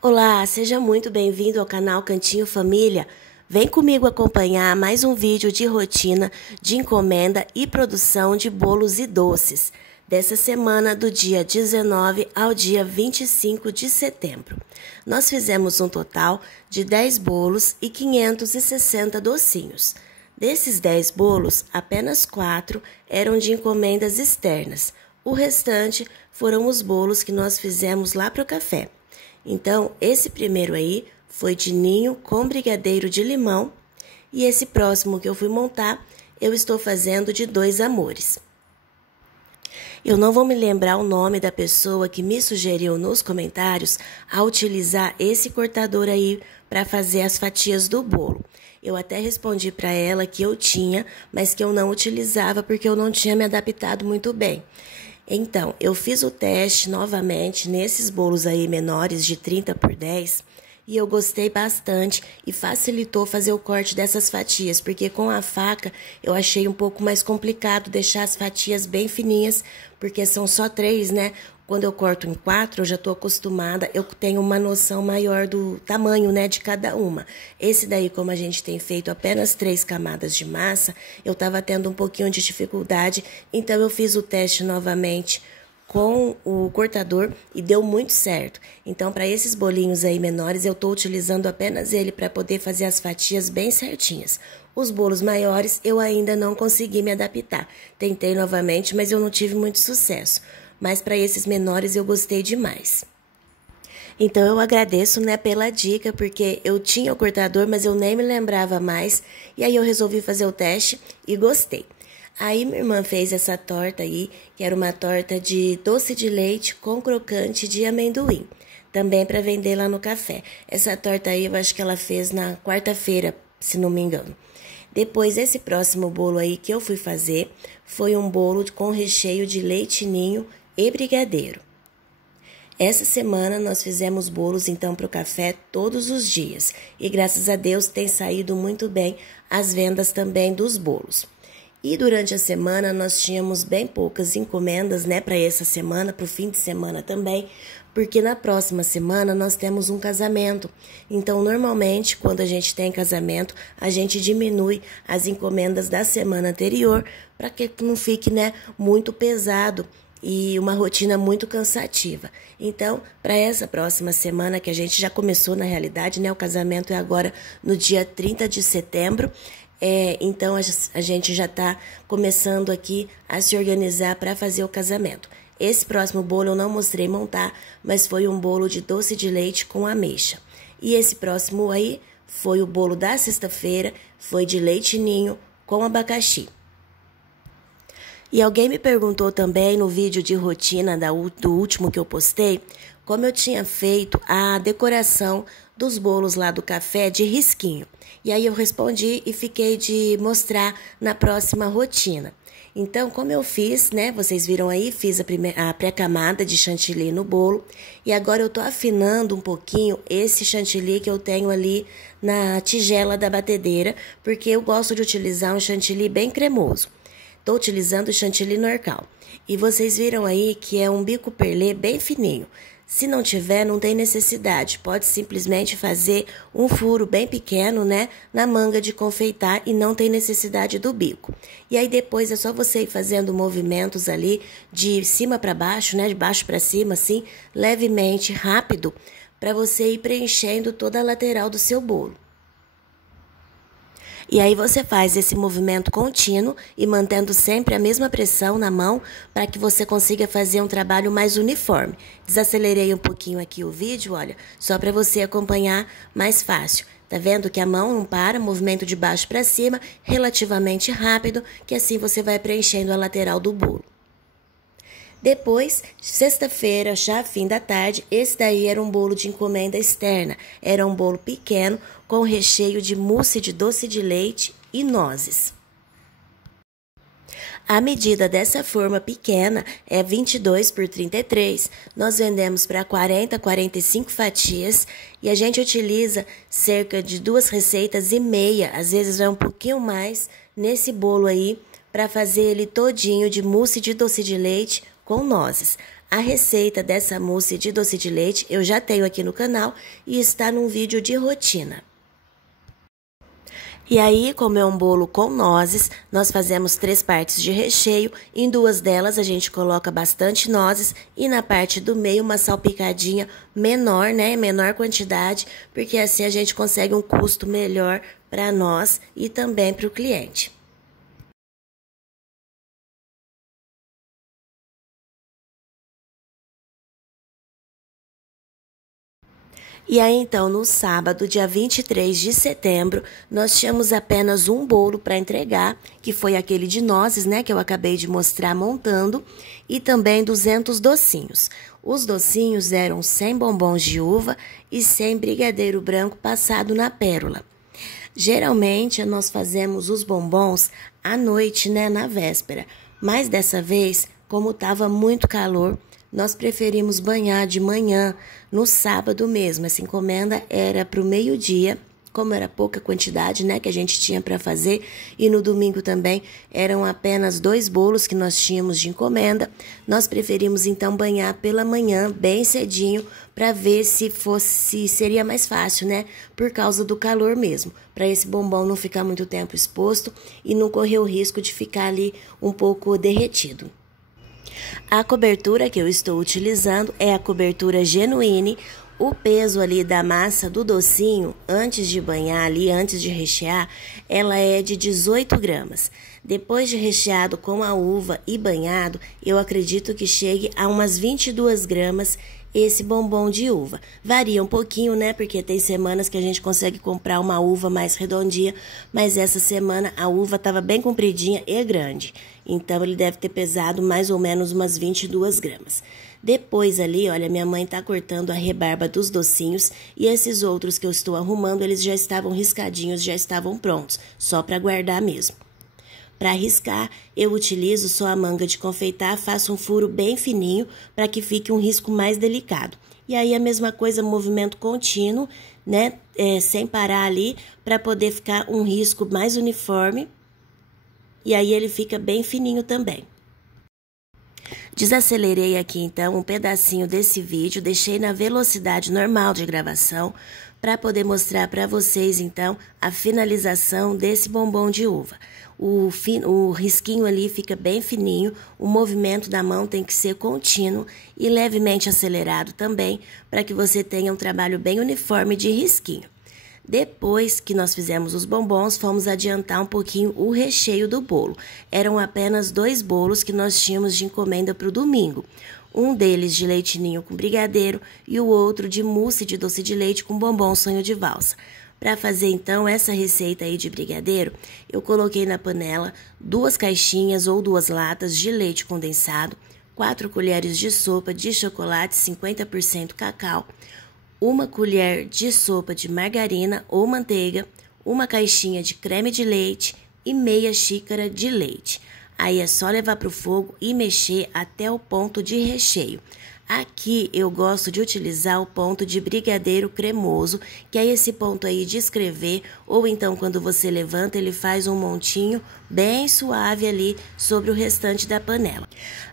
Olá, seja muito bem-vindo ao canal Cantinho Família. Vem comigo acompanhar mais um vídeo de rotina de encomenda e produção de bolos e doces dessa semana do dia 19 ao dia 25 de setembro. Nós fizemos um total de 10 bolos e 560 docinhos. Desses 10 bolos, apenas 4 eram de encomendas externas. O restante foram os bolos que nós fizemos lá para o café. Então, esse primeiro aí foi de ninho com brigadeiro de limão e esse próximo que eu fui montar, eu estou fazendo de 2 amores. Eu não vou me lembrar o nome da pessoa que me sugeriu nos comentários a utilizar esse cortador aí para fazer as fatias do bolo. Eu até respondi para ela que eu tinha, mas que eu não utilizava porque eu não tinha me adaptado muito bem. Então, eu fiz o teste novamente nesses bolos aí menores de 30 por 10 e eu gostei bastante e facilitou fazer o corte dessas fatias, porque com a faca eu achei um pouco mais complicado deixar as fatias bem fininhas, porque são só 3, né? Quando eu corto em 4, eu já estou acostumada, eu tenho uma noção maior do tamanho, né, de cada uma. Esse daí, como a gente tem feito apenas 3 camadas de massa, eu estava tendo um pouquinho de dificuldade, então eu fiz o teste novamente com o cortador e deu muito certo. Então, para esses bolinhos aí menores, eu estou utilizando apenas ele para poder fazer as fatias bem certinhas. Os bolos maiores, eu ainda não consegui me adaptar. Tentei novamente, mas eu não tive muito sucesso. Mas para esses menores eu gostei demais. Então eu agradeço, né, pela dica, porque eu tinha o cortador, mas eu nem me lembrava mais. E aí eu resolvi fazer o teste e gostei. Aí minha irmã fez essa torta aí, que era uma torta de doce de leite com crocante de amendoim. Também para vender lá no café. Essa torta aí eu acho que ela fez na quarta-feira, se não me engano. Depois, esse próximo bolo aí que eu fui fazer foi um bolo com recheio de leite ninho e brigadeiro. Essa semana nós fizemos bolos então para o café todos os dias e graças a Deus tem saído muito bem as vendas também dos bolos. E durante a semana nós tínhamos bem poucas encomendas, né, para essa semana, para o fim de semana também, porque na próxima semana nós temos um casamento. Então, normalmente, quando a gente tem casamento, a gente diminui as encomendas da semana anterior para que não fique, né, muito pesado e uma rotina muito cansativa. Então, para essa próxima semana, que a gente já começou na realidade, né, o casamento é agora no dia 30 de setembro, então a gente já está começando aqui a se organizar para fazer o casamento. Esse próximo bolo eu não mostrei montar, mas foi um bolo de doce de leite com ameixa. E esse próximo aí foi o bolo da sexta-feira, foi de leite ninho com abacaxi. E alguém me perguntou também no vídeo de rotina do último que eu postei, como eu tinha feito a decoração dos bolos lá do café de risquinho. E aí eu respondi e fiquei de mostrar na próxima rotina. Então, como eu fiz, né, vocês viram aí, fiz a pré-camada de chantilly no bolo. E agora eu tô afinando um pouquinho esse chantilly que eu tenho ali na tigela da batedeira, porque eu gosto de utilizar um chantilly bem cremoso. Estou utilizando o chantilly Norcal. E vocês viram aí que é um bico perlê bem fininho. Se não tiver, não tem necessidade. Pode simplesmente fazer um furo bem pequeno, né, na manga de confeitar e não tem necessidade do bico. E aí depois é só você ir fazendo movimentos ali de cima para baixo, né, de baixo para cima, assim, levemente, rápido, para você ir preenchendo toda a lateral do seu bolo. E aí você faz esse movimento contínuo e mantendo sempre a mesma pressão na mão para que você consiga fazer um trabalho mais uniforme. Desacelerei um pouquinho aqui o vídeo, olha, só para você acompanhar mais fácil. Tá vendo que a mão não para, movimento de baixo para cima, relativamente rápido, que assim você vai preenchendo a lateral do bolo. Depois, sexta-feira, já fim da tarde, esse daí era um bolo de encomenda externa. Era um bolo pequeno com recheio de mousse de doce de leite e nozes. A medida dessa forma pequena é 22 por 33. Nós vendemos para 40, 45 fatias e a gente utiliza cerca de 2 receitas e meia, às vezes vai um pouquinho mais, nesse bolo aí, para fazer ele todinho de mousse de doce de leite com nozes. A receita dessa mousse de doce de leite eu já tenho aqui no canal e está num vídeo de rotina. E aí, como é um bolo com nozes, nós fazemos 3 partes de recheio. Em 2 delas a gente coloca bastante nozes e na parte do meio uma salpicadinha menor, né? Menor quantidade, porque assim a gente consegue um custo melhor para nós e também para o cliente. E aí, então, no sábado, dia 23 de setembro, nós tínhamos apenas um bolo para entregar, que foi aquele de nozes, né, que eu acabei de mostrar montando, e também 200 docinhos. Os docinhos eram 100 bombons de uva e 100 brigadeiro branco passado na pérola. Geralmente, nós fazemos os bombons à noite, né, na véspera, mas dessa vez, como estava muito calor, nós preferimos banhar de manhã, no sábado mesmo. Essa encomenda era para o meio-dia, como era pouca quantidade, né, que a gente tinha para fazer. E no domingo também eram apenas 2 bolos que nós tínhamos de encomenda. Nós preferimos então banhar pela manhã, bem cedinho, para ver se seria mais fácil, né, por causa do calor mesmo. Para esse bombom não ficar muito tempo exposto e não correr o risco de ficar ali um pouco derretido. A cobertura que eu estou utilizando é a cobertura Genuine. O peso ali da massa do docinho, antes de banhar ali, antes de rechear, ela é de 18 gramas. Depois de recheado com a uva e banhado, eu acredito que chegue a umas 22 gramas esse bombom de uva. Varia um pouquinho, né? Porque tem semanas que a gente consegue comprar uma uva mais redondinha, mas essa semana a uva estava bem compridinha e grande. Então, ele deve ter pesado mais ou menos umas 22 gramas. Depois ali, olha, minha mãe tá cortando a rebarba dos docinhos e esses outros que eu estou arrumando, eles já estavam riscadinhos, já estavam prontos, só para guardar mesmo. Para riscar, eu utilizo só a manga de confeitar, faço um furo bem fininho para que fique um risco mais delicado. E aí a mesma coisa, movimento contínuo, né, sem parar ali, para poder ficar um risco mais uniforme. E aí ele fica bem fininho também. Desacelerei aqui então um pedacinho desse vídeo, deixei na velocidade normal de gravação para poder mostrar para vocês então a finalização desse bombom de uva. O risquinho ali fica bem fininho, o movimento da mão tem que ser contínuo e levemente acelerado também para que você tenha um trabalho bem uniforme de risquinho. Depois que nós fizemos os bombons, fomos adiantar um pouquinho o recheio do bolo. Eram apenas 2 bolos que nós tínhamos de encomenda para o domingo. Um deles de leite ninho com brigadeiro e o outro de mousse de doce de leite com bombom sonho de valsa. Para fazer então essa receita aí de brigadeiro, eu coloquei na panela 2 caixinhas ou 2 latas de leite condensado, 4 colheres de sopa de chocolate 50% cacau, 1 colher de sopa de margarina ou manteiga, 1 caixinha de creme de leite e meia xícara de leite. Aí é só levar para o fogo e mexer até o ponto de recheio. Aqui eu gosto de utilizar o ponto de brigadeiro cremoso, que é esse ponto aí de escrever, ou então quando você levanta ele faz um montinho bem suave ali sobre o restante da panela.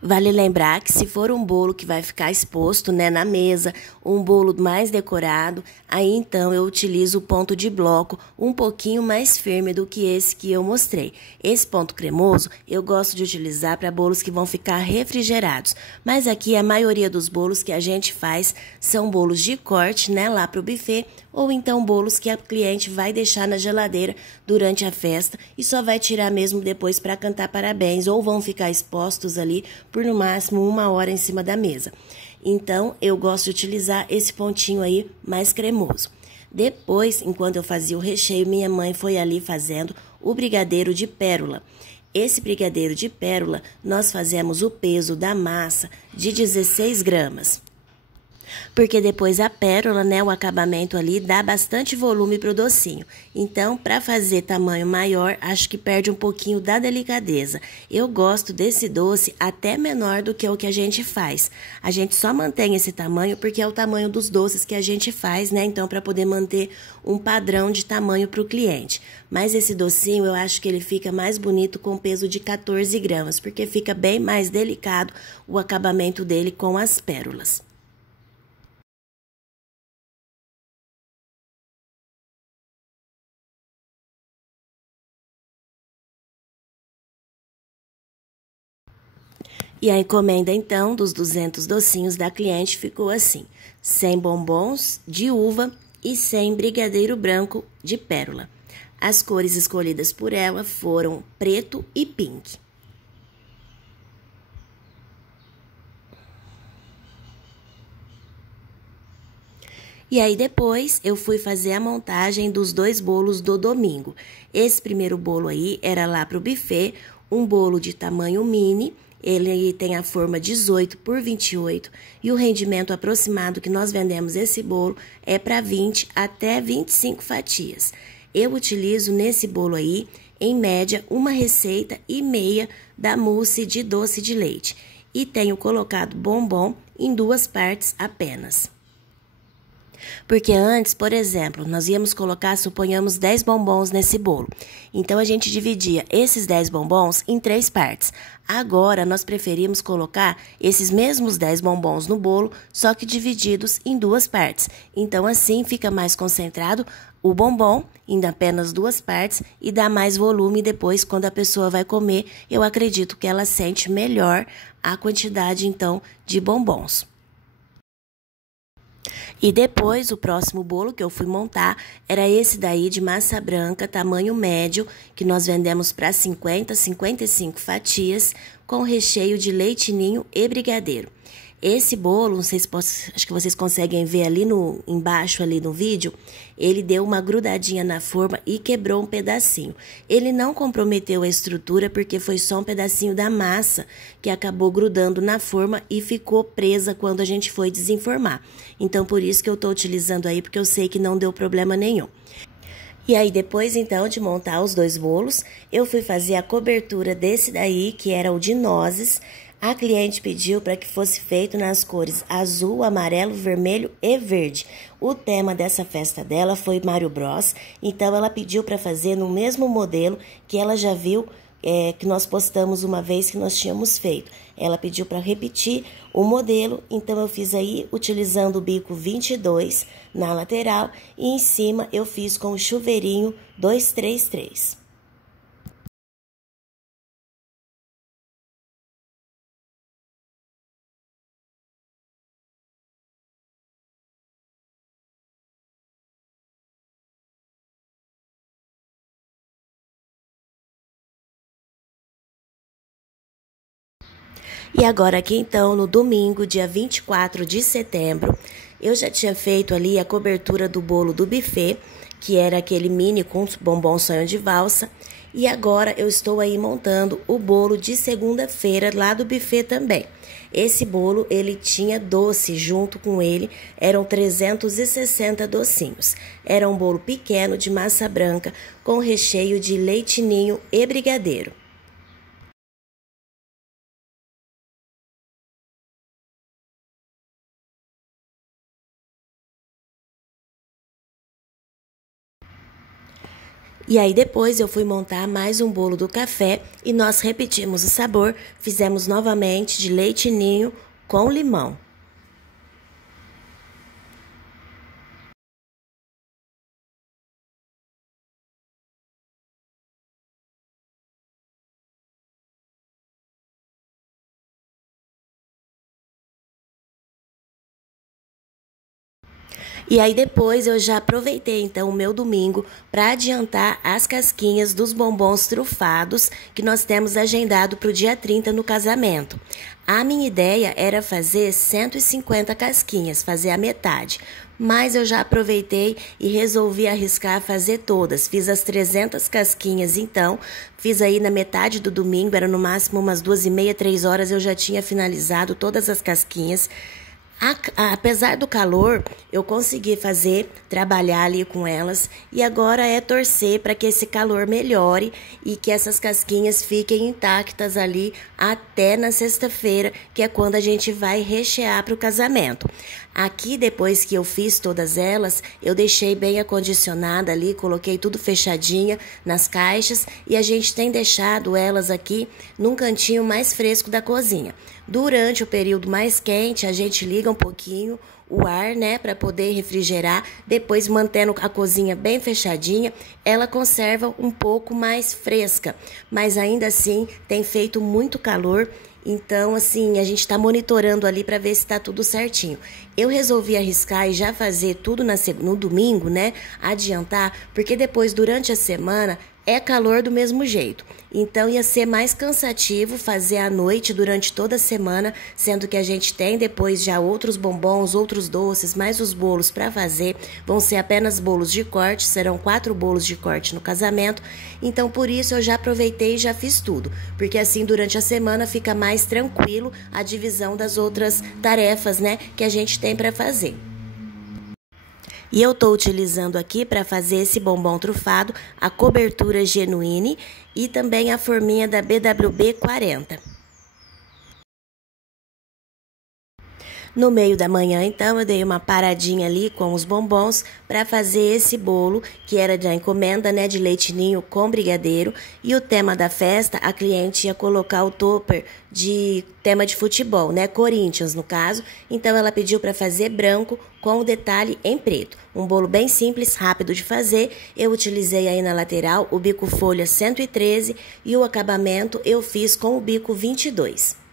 Vale lembrar que se for um bolo que vai ficar exposto, né, na mesa, um bolo mais decorado, aí então eu utilizo o ponto de bloco um pouquinho mais firme do que esse que eu mostrei. Esse ponto cremoso eu gosto de utilizar para bolos que vão ficar refrigerados, mas aqui a maioria dos bolos que a gente faz são bolos de corte, né, lá para o buffet, ou então bolos que a cliente vai deixar na geladeira durante a festa e só vai tirar mesmo depois para cantar parabéns, ou vão ficar expostos ali por no máximo 1 hora em cima da mesa. Então, eu gosto de utilizar esse pontinho aí mais cremoso. Depois, enquanto eu fazia o recheio, minha mãe foi ali fazendo o brigadeiro de pérola. Esse brigadeiro de pérola, nós fazemos o peso da massa de 16 gramas. Porque depois a pérola, né, o acabamento ali dá bastante volume pro docinho. Então, para fazer tamanho maior, acho que perde um pouquinho da delicadeza. Eu gosto desse doce até menor do que o que a gente faz. A gente só mantém esse tamanho porque é o tamanho dos doces que a gente faz, né? Então, para poder manter um padrão de tamanho pro cliente. Mas esse docinho, eu acho que ele fica mais bonito com peso de 14 gramas, porque fica bem mais delicado o acabamento dele com as pérolas. E a encomenda, então, dos 200 docinhos da cliente ficou assim: 100 bombons de uva e 100 brigadeiro branco de pérola. As cores escolhidas por ela foram preto e pink. E aí depois eu fui fazer a montagem dos dois bolos do domingo. Esse primeiro bolo aí era lá pro buffet, um bolo de tamanho mini. Ele tem a forma 18 por 28 e o rendimento aproximado que nós vendemos esse bolo é para 20 até 25 fatias. Eu utilizo nesse bolo aí, em média, uma receita e meia da mousse de doce de leite. E tenho colocado bombom em 2 partes apenas. Porque antes, por exemplo, nós íamos colocar, suponhamos, 10 bombons nesse bolo. Então, a gente dividia esses 10 bombons em 3 partes. Agora, nós preferimos colocar esses mesmos 10 bombons no bolo, só que divididos em 2 partes. Então, assim, fica mais concentrado o bombom em apenas 2 partes e dá mais volume depois, quando a pessoa vai comer. Eu acredito que ela sente melhor a quantidade, então, de bombons. E depois, o próximo bolo que eu fui montar era esse daí de massa branca, tamanho médio, que nós vendemos para 50, 55 fatias, com recheio de leite ninho e brigadeiro. Esse bolo, não sei se acho que vocês conseguem ver ali embaixo ali no vídeo, ele deu uma grudadinha na forma e quebrou um pedacinho. Ele não comprometeu a estrutura porque foi só um pedacinho da massa que acabou grudando na forma e ficou presa quando a gente foi desenformar. Então, por isso que eu estou utilizando aí, porque eu sei que não deu problema nenhum. E aí, depois, então, de montar os dois bolos, eu fui fazer a cobertura desse daí, que era o de nozes. A cliente pediu para que fosse feito nas cores azul, amarelo, vermelho e verde. O tema dessa festa dela foi Mario Bros, então ela pediu para fazer no mesmo modelo que ela já viu, que nós postamos uma vez que nós tínhamos feito. Ela pediu para repetir o modelo, então eu fiz aí utilizando o bico 22 na lateral e em cima eu fiz com o chuveirinho 233. E agora aqui então, no domingo, dia 24 de setembro, eu já tinha feito ali a cobertura do bolo do buffet, que era aquele mini com bombom sonho de valsa. E agora eu estou aí montando o bolo de segunda-feira lá do buffet também. Esse bolo, ele tinha doce junto com ele, eram 360 docinhos. Era um bolo pequeno de massa branca com recheio de leite ninho e brigadeiro. E aí depois eu fui montar mais um bolo do café e nós repetimos o sabor, fizemos novamente de leite ninho com limão. E aí depois eu já aproveitei então o meu domingo para adiantar as casquinhas dos bombons trufados que nós temos agendado para o dia 30 no casamento. A minha ideia era fazer 150 casquinhas, fazer a metade. Mas eu já aproveitei e resolvi arriscar fazer todas. Fiz as 300 casquinhas então, fiz aí na metade do domingo, era no máximo umas 2h30, 3 horas eu já tinha finalizado todas as casquinhas. Apesar do calor, eu consegui trabalhar ali com elas e agora é torcer para que esse calor melhore e que essas casquinhas fiquem intactas ali até na sexta-feira, que é quando a gente vai rechear para o casamento. Aqui, depois que eu fiz todas elas, eu deixei bem acondicionada ali, coloquei tudo fechadinha nas caixas e a gente tem deixado elas aqui num cantinho mais fresco da cozinha. Durante o período mais quente, a gente liga um pouquinho o ar, né, para poder refrigerar. Depois, mantendo a cozinha bem fechadinha, ela conserva um pouco mais fresca. Mas ainda assim, tem feito muito calor. Então, assim, a gente está monitorando ali para ver se está tudo certinho. Eu resolvi arriscar e já fazer tudo no domingo, né? Adiantar, porque depois, durante a semana, é calor do mesmo jeito. Então ia ser mais cansativo fazer à noite durante toda a semana, sendo que a gente tem depois já outros bombons, outros doces, mais os bolos para fazer. Vão ser apenas bolos de corte, serão 4 bolos de corte no casamento. Então por isso eu já aproveitei e já fiz tudo, porque assim durante a semana fica mais tranquilo a divisão das outras tarefas, né, que a gente tem para fazer. E eu estou utilizando aqui para fazer esse bombom trufado a cobertura Genuine e também a forminha da BWB 40. No meio da manhã, então, eu dei uma paradinha ali com os bombons para fazer esse bolo, que era da encomenda, né, de leite ninho com brigadeiro. E o tema da festa, a cliente ia colocar o topper de tema de futebol, né, Corinthians no caso. Então, ela pediu para fazer branco com o detalhe em preto. Um bolo bem simples, rápido de fazer. Eu utilizei aí na lateral o bico folha 113 e o acabamento eu fiz com o bico 22.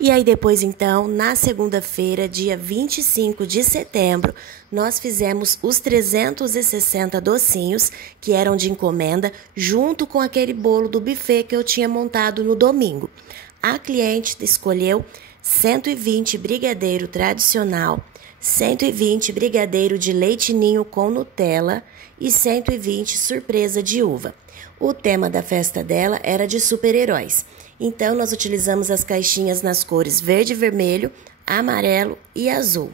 E aí depois, então, na segunda-feira, dia 25 de setembro, nós fizemos os 360 docinhos, que eram de encomenda, junto com aquele bolo do buffet que eu tinha montado no domingo. A cliente escolheu 120 brigadeiro tradicional, 120 brigadeiro de leite ninho com Nutella e 120 surpresa de uva. O tema da festa dela era de super-heróis. Então, nós utilizamos as caixinhas nas cores verde, vermelho, amarelo e azul.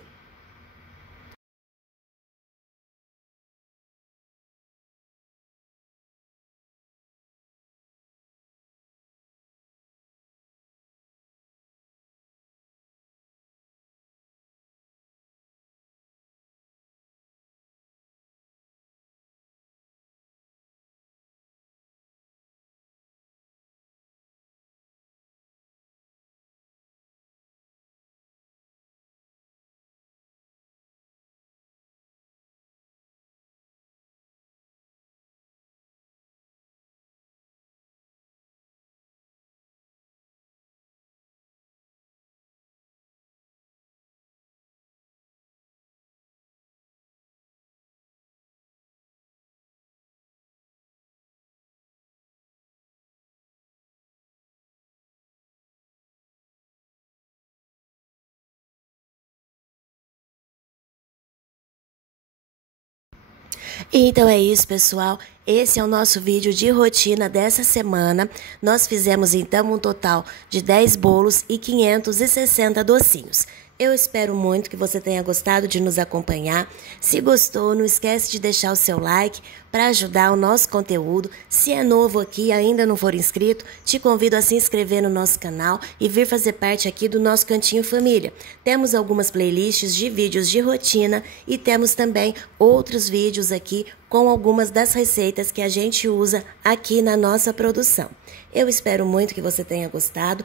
Então é isso, pessoal. Esse é o nosso vídeo de rotina dessa semana. Nós fizemos então um total de 10 bolos e 560 docinhos. Eu espero muito que você tenha gostado de nos acompanhar. Se gostou, não esquece de deixar o seu like para ajudar o nosso conteúdo. Se é novo aqui e ainda não for inscrito, te convido a se inscrever no nosso canal e vir fazer parte aqui do nosso Cantinho Família. Temos algumas playlists de vídeos de rotina e temos também outros vídeos aqui com algumas das receitas que a gente usa aqui na nossa produção. Eu espero muito que você tenha gostado.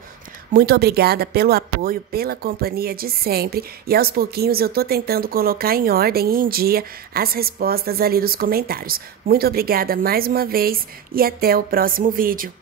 Muito obrigada pelo apoio, pela companhia de sempre. E aos pouquinhos eu tô tentando colocar em ordem e em dia as respostas ali dos comentários. Muito obrigada mais uma vez e até o próximo vídeo.